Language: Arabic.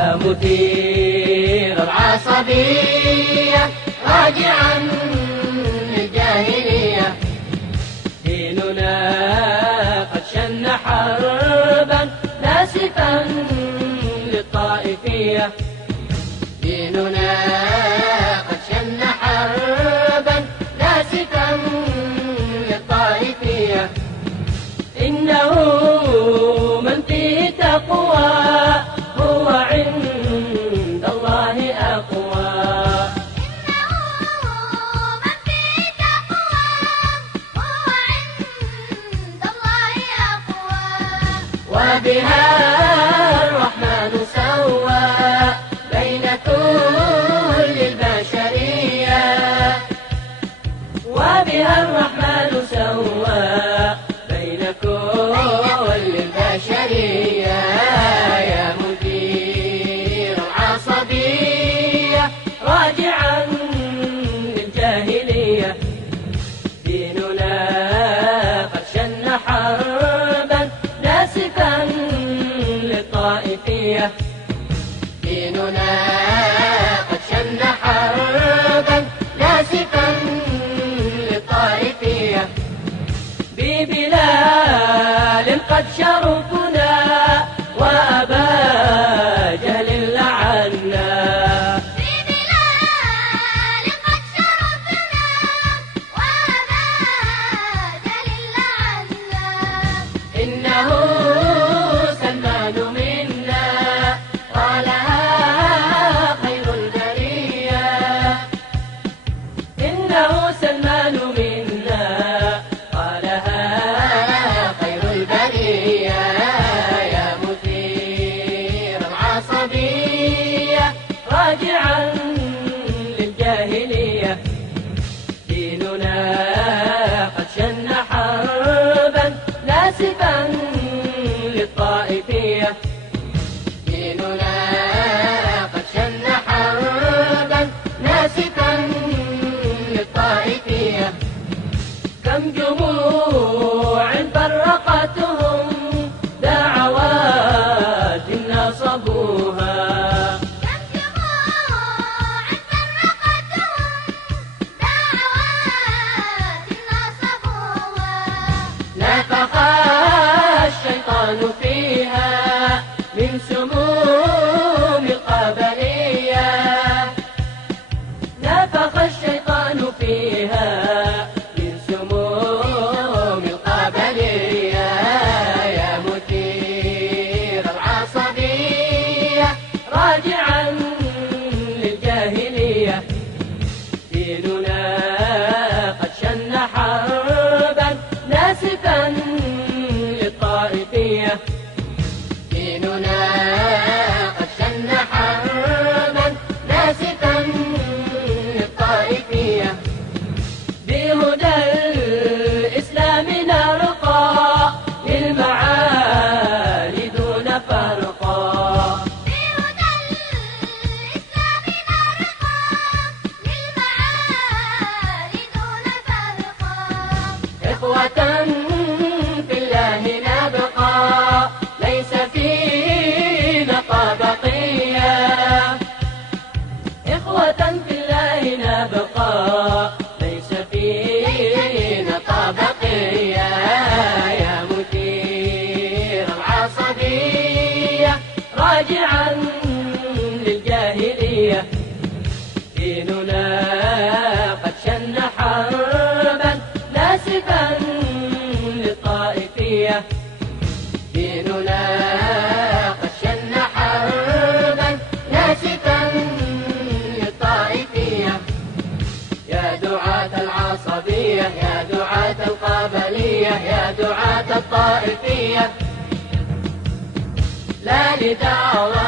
يا مثير العصبية راجعا للجاهلية. ديننا قد شن حربا ناسفا للطائفية. ديننا قد شن حربا ناسفا للطائفية. إنه من فيه تقوى هو عند الله أقوى. من فيه تقوى هو عند الله أقوى. وبها الرحمن سوى بين كل البشرية. وبها الرحمن سوى بين كل البشرية. يا مثير العصبية راجعا للجاهلية. ديننا قد شن حربا ناسفا للطائفية. ديننا قد شن حربا ناسفا للطائفية. ببلال قد شرفنا وأبا جهل لعنا. ببلال قد شرفنا وأبا جهل لعنا. إنه سلمان منا قالها خير البرية. إنه سلمان منا قالها خير البرية. يا مثير العصبية راجعا للجاهلية. ديننا قد شن حربا ناسفا للطائفية. ديننا قد شن حربا ناسفا للطائفية. كم جموع فرقتهم دعوات نصبوها. كم جموع فرقتهم دعوات نصبوها. نفخ الشيطان فيها من سموم القبلية. نفخ الشيطان فيها من سموم القبلية. يا مثير العصبية راجعا للجاهلية. ديننا قد شن حربا ناسفا للطائفية. ديننا قد شن حربا ناسفا للطائفية. بهدى الإسلام نرقى للمعالي دون فرقا. بهدى الإسلام نرقى للمعالي دون فرقا. إخوة في الله نبقى ليس فينا طبقية. إخوة في الله نبقى ليس فينا طبقية. يا مثير العصبية راجعا للجاهلية. ديننا قد شن حربا ناسفا للطائفية. ديننا قد شن حربا ناسفا للطائفية. يا دعاة العصبية يا دعاة القبلية يا دعاة الطائفية لا لدعوة